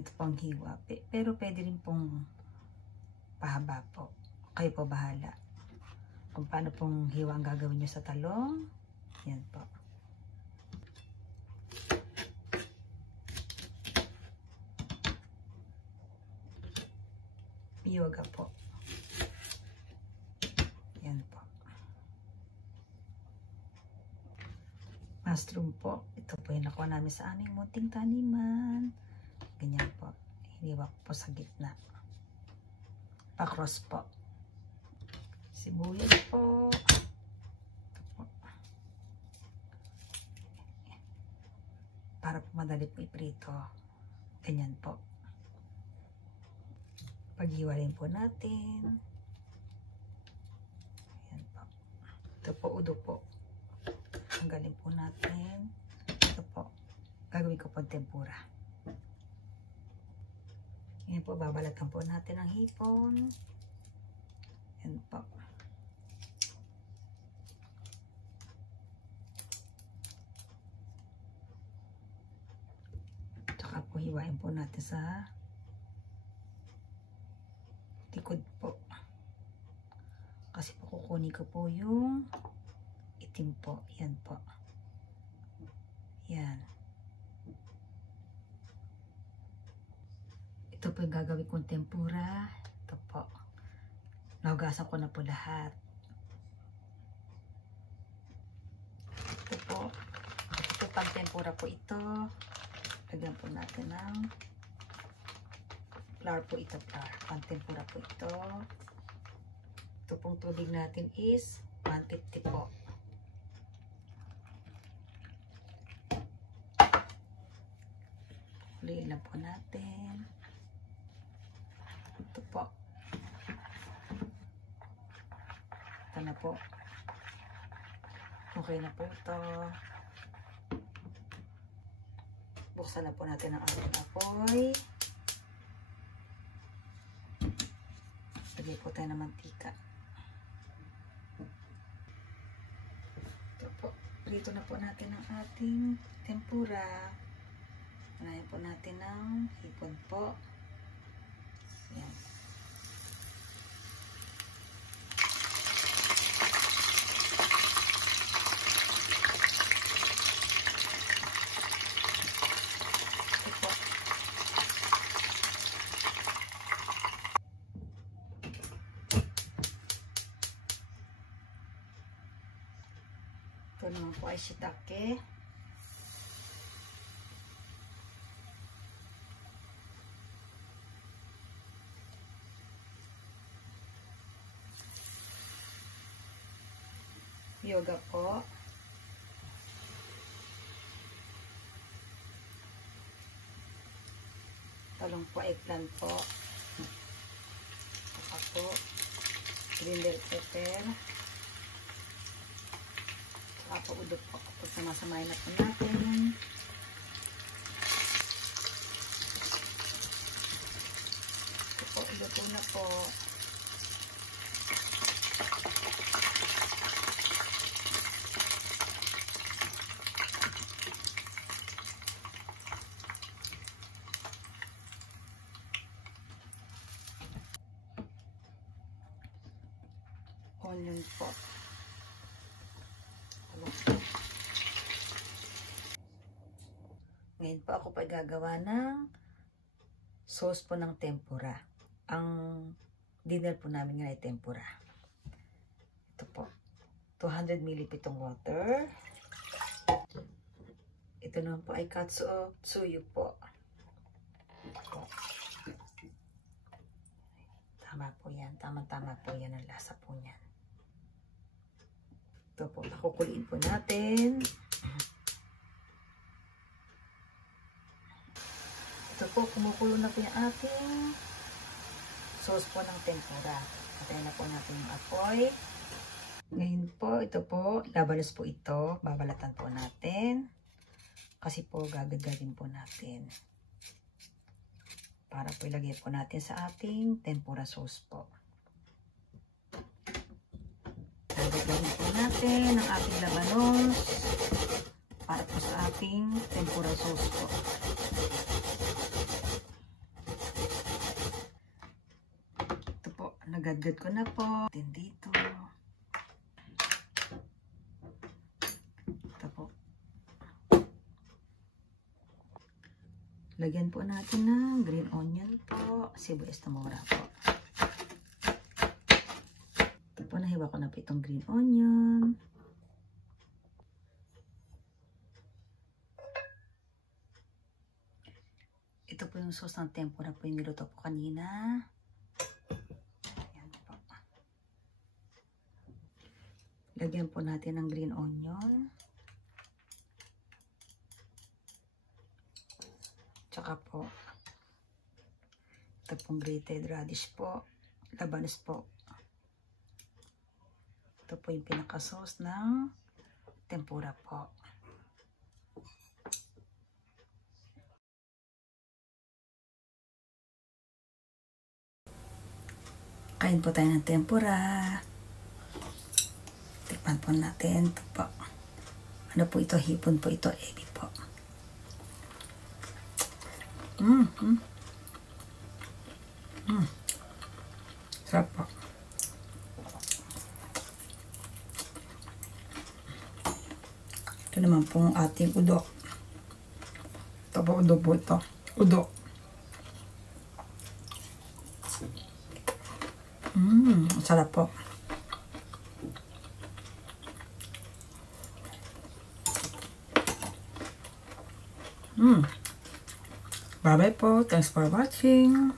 ganito pang hiwa. Pero pwede rin pong pahaba po. Kayo po bahala. Kung paano pong hiwa ang gagawin nyo sa talong. Yan po. Yoga po. Yan po. Mushroom po. Ito po yung nakuha namin sa aming munting taniman. Ganyan po. Hiniwa po sa gitna. Pa-cross po. Sibuyas po. Ito po. Para po madali po iprito. Ganyan po. Paghiwalin po natin. Ayan po. Ito po, udo po. Tanggalin po natin. Ito po. Gagawin ko po tempura. Ayan po, babalatan po natin ang hipon. Ayan po. Tsaka po, hiwain po natin sa likod po. Kasi po kukunin ko po yung itim po. Yan po. Yan. Ito po yung gagawin kong tempura. Ito po. Nahugasan ko na po lahat. Ito po. Ito pang tempura po ito. Lagyan po natin ng flour po ito, flour. Pang-tempura po ito. Ito pong tubig natin is 150 po. Huliin lang po natin. Ito po. Ito na po. Okay na po ito. Buksan na po natin ang ating apoy. Lagay po tayo ng mantika. Ito po. Prito na po natin ang ating tempura. Unahin po natin ng hipon po. Yan. Ito naman po ay shiitake. Yoga po. Talong po, eggplant po. Saka po, green bell pepper. Saka po, udo po. Tapos samasamahin na po natin. Ito po, udo po na po. Onion po. Ngayon po ako pa gagawa ng sauce po ng tempura. Ang dinner po namin ngayon ay tempura. Ito po. 200 ml itong water. Ito naman po ay katsuo-tsuyu po. Ito. Tama po yan. Tama-tama po yan ang lasa po niyan. Ito po, nakukuliin po natin. Ito po, kumukulo na po yung ating sauce po ng tempura. Patayin na po natin yung apoy. Ngayon po, ito po, labalos po ito. Babalatan po natin. Kasi po, gagagarin po natin. Para po ilagay po natin sa ating tempura sauce po. Gagawin po natin ang ating labanos para po sa ating tempura sauce po. Nagadgad ko na po. Then dito. Ito po. Lagyan po natin ng green onion po. Sibuyas na mura po. Ito po, nahiwa ko na po itong green onion. Ito po yung sauce ng tempura po yung niluto po kanina. Ayan po. Lagyan po natin ng green onion. Tsaka po, ito pong grated radish po. Labanos po. Ito po yung pinaka-sauce ng tempura po. Kain po tayo ng tempura. Tikman po natin. Ito po. Ano po ito? Hipon po ito. Ebi po. Sarap po. Ito naman po ang ating udo. Ito po, udo po ito. Udo. Sarap po. Bye-bye po. Thanks for watching.